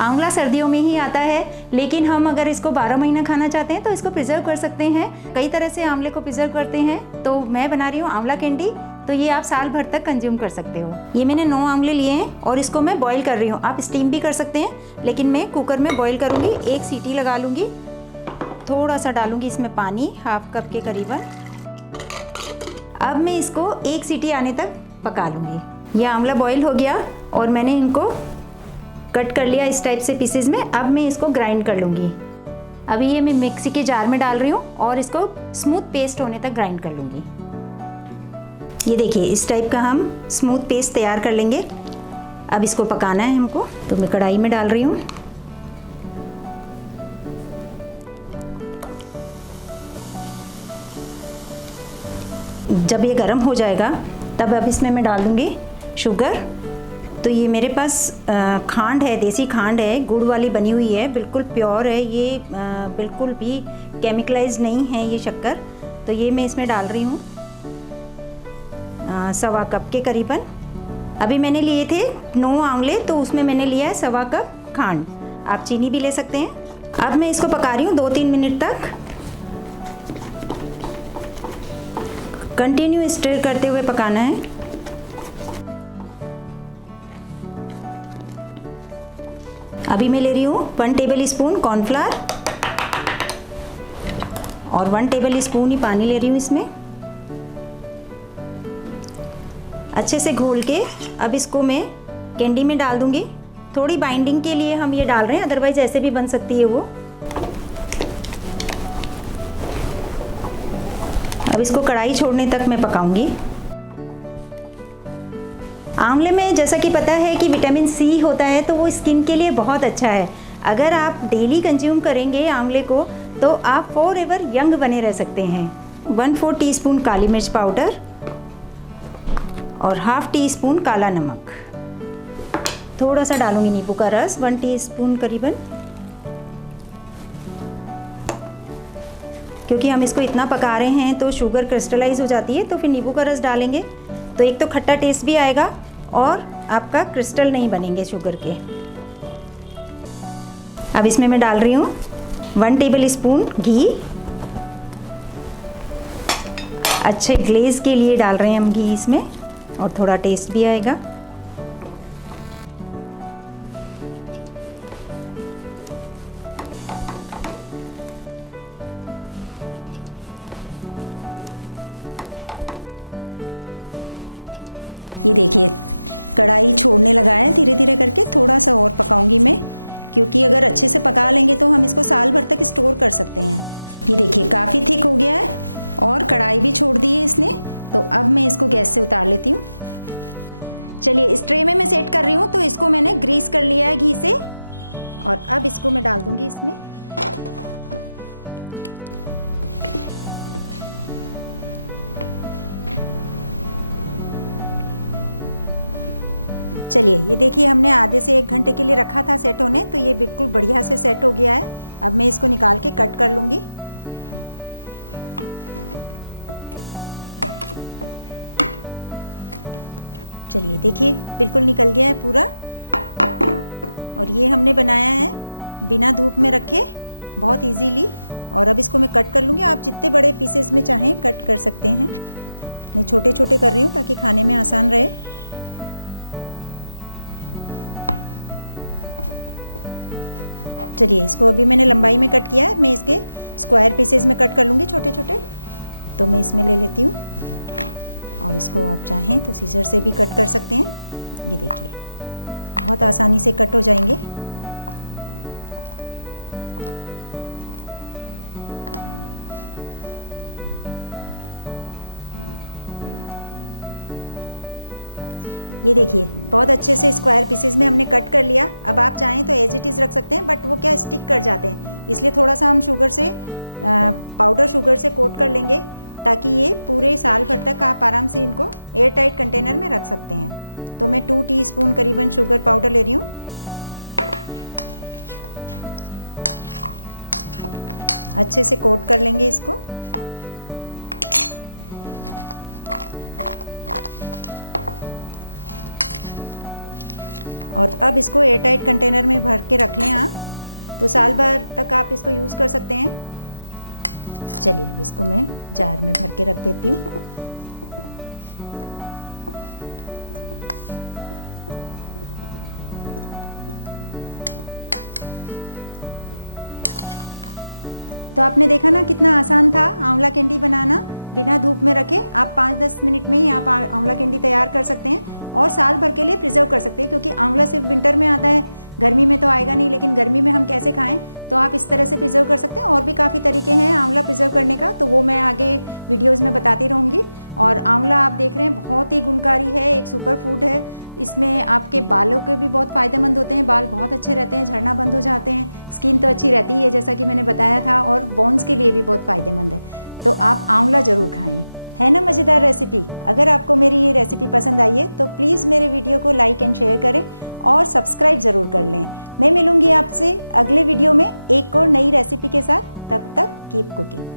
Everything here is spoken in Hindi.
आंवला सर्दियों में ही आता है, लेकिन हम अगर इसको 12 महीना खाना चाहते हैं तो इसको प्रिजर्व कर सकते हैं। कई तरह से आंवले को प्रिजर्व करते हैं। तो मैं बना रही हूँ आंवला कैंडी, तो ये आप साल भर तक कंज्यूम कर सकते हो। ये मैंने 9 आंवले लिए हैं और इसको मैं बॉईल कर रही हूँ। आप स्टीम भी कर सकते हैं, लेकिन मैं कुकर में बॉईल करूँगी। 1 सीटी लगा लूँगी। थोड़ा सा डालूँगी इसमें पानी, हाफ कप के करीबन। अब मैं इसको 1 सीटी आने तक पका लूँगी। ये आंवला बॉईल हो गया और मैंने इनको कट कर लिया इस टाइप से पीसेज में। अब मैं इसको ग्राइंड कर लूँगी। अभी ये मैं मिक्सी के जार में डाल रही हूँ और इसको स्मूथ पेस्ट होने तक ग्राइंड कर लूँगी। ये देखिए, इस टाइप का हम स्मूथ पेस्ट तैयार कर लेंगे। अब इसको पकाना है हमको, तो मैं कढ़ाई में डाल रही हूँ। जब ये गर्म हो जाएगा तब अब इसमें मैं डाल दूँगी शुगर। तो ये मेरे पास खांड है, देसी खांड है, गुड़ वाली बनी हुई है, बिल्कुल प्योर है ये, बिल्कुल भी केमिकलाइज नहीं है ये शक्कर। तो ये मैं इसमें डाल रही हूँ 1.25 कप के करीबन। अभी मैंने लिए थे 9 आंवले, तो उसमें मैंने लिया है 1.25 कप खांड। आप चीनी भी ले सकते हैं। अब मैं इसको पका रही हूँ 2-3 मिनट तक। कंटिन्यू स्टर करते हुए पकाना है। अभी मैं ले रही हूँ 1 टेबल स्पून कॉर्नफ्लावर और 1 टेबल स्पून ही पानी ले रही हूँ इसमें। अच्छे से घोल के अब इसको मैं कैंडी में डाल दूंगी। थोड़ी बाइंडिंग के लिए हम ये डाल रहे हैं, अदरवाइज ऐसे भी बन सकती है वो। अब इसको कढ़ाई छोड़ने तक मैं पकाऊंगी। आंवले में जैसा कि पता है कि विटामिन सी होता है, तो वो स्किन के लिए बहुत अच्छा है। अगर आप डेली कंज्यूम करेंगे आंवले को, तो आप फॉर एवर यंग बने रह सकते हैं। 1/4 टीस्पून काली मिर्च पाउडर और हाफ टी स्पून काला नमक। थोड़ा सा डालूंगी नींबू का रस, 1 टीस्पून करीबन, क्योंकि हम इसको इतना पका रहे हैं तो शुगर क्रिस्टलाइज हो जाती है। तो फिर नींबू का रस डालेंगे तो एक तो खट्टा टेस्ट भी आएगा और आपका क्रिस्टल नहीं बनेंगे शुगर के। अब इसमें मैं डाल रही हूँ 1 टेबल स्पून घी। अच्छे ग्लेज के लिए डाल रहे हैं हम घी इसमें, और थोड़ा टेस्ट भी आएगा। ये देखिए, कढ़ाई छोड़ने लगा है धीरे धीरे करके। थोड़ा सा और पकाऊंगी मैं, क्योंकि अगर अच्छे से पका लेंगे तो हम इसको साल भर तक स्टोर कर सकते हैं। ये देखिए, काफ़ी थिक हो गया है और कढ़ाई भी छोड़ दी है इसने। तो अब मैं इसको गैस से उतार लेती हूँ। चलिए, इस ट्रे में मैं सेट कर रही हूँ। तो इसको मैंने ग्रीस कर लिया है घी से, और अब इसको मैं डाल दूँगी इसमें। चलिए, ये देखिए, हमने आधे से 1 घंटे के लिए रखा था सेट होने, तो ये बिल्कुल बढ़िया से सेट हो गया है। अब मैं इसको निकाल के कट कर लूँगी। चलिए देखिए, बिल्कुल निकल गया है पूरा। और ये हमने बनाया है बिना धूप में रखे, बहुत इजीली। और अब इसको मैं कट कर लूँगी। आप जितने बड़े पीसेस में चाहें कट कर सकते हैं। मैं छोटे छोटे कर रही हूँ ताकि खाने में आसान रहे। चलिए, इसको अभी मैंने लंबाई में कट किया है। मैं इसके स्क्वायर पीसेस में कट कर लूँगी, छोटे छोटे। तो मैं इसमें ले लेती हूँ, और इसको आप चाहें तो सीजर से भी कट कर सकते हैं। ये देखिए, बहुत आसानी से कट हो जाएंगे। ये देखिए, बहुत अच्छे से स्क्वायर पीसेस में हमने कट कर लिया। अब आप चाहें तो एज इट इज़ रख सकते हैं, बट वो क्या स्टिक कर जाते हैं, इसलिए थोड़ा सा हम शुगर से पाउडर शुगर से कोट कर लेंगे, ताकि ये पूरे साल भर तक आप आराम से इनको एयर टाइट कंटेनर में रख सकते हैं। तो मैं 2 टीस्पून करीबन शुगर पाउडर ले रही हूँ। अच्छे से कोट कर लेंगे इसको। और अब इसको एयर टाइट कंटेनर में भर के रख लें आप, तो साल भर तक आप इसको यूज़ कर सकते हैं। चलिए अब इसको मैं जार में भर के रख देती हूँ। तो आपने देखा ना कितना आसान था आंवला कैंडी बनाना। बिना धूप में रखे आप 5-10 मिनट में ही आप आंवला कैंडी तैयार कर सकते हैं और साल भर के लिए प्रिजर्व कर सकते हैं, क्योंकि आंवला सिर्फ विंटर में आता है, गर्मी में तो आएगा नहीं। लेकिन गर्मी में हम कैसे खाएं, तो आप इस तरह से प्रिजर्व कर सकते हैं। और भी काफ़ी तरीके हैं आंवला प्रिजर्व करने का, तो वो मैं आगे वीडियोज़ में बताती रहूँगी। और आंवला आप देख रहे हैं बहुत ही गुणकारी है, एक सुपर फूड है। इसमें आपके बालों के भी बहुत फ़ायदेमंद होते हैं, बाल बहुत अच्छे रहते हैं, झड़ना बंद हो जाते हैं, स्किन तो अच्छी रहती है जैसा कि मैंने बताया था, और बोन्स के लिए भी बहुत फ़ायदेमंद है। तो आप आंवला ज़रूर खाएं। है ना मज़ेदार रेसिपी? अगर आपको मेरी ये रेसिपी पसंद आई है तो प्लीज़ मेरे वीडियो को लाइक एंड शेयर करें और सब्सक्राइब ज़रूर कर लें। मैं मिलूँगी आपसे अगले वीडियो में एक और नई रेसिपी के साथ। तब तक कीप कुकिंग।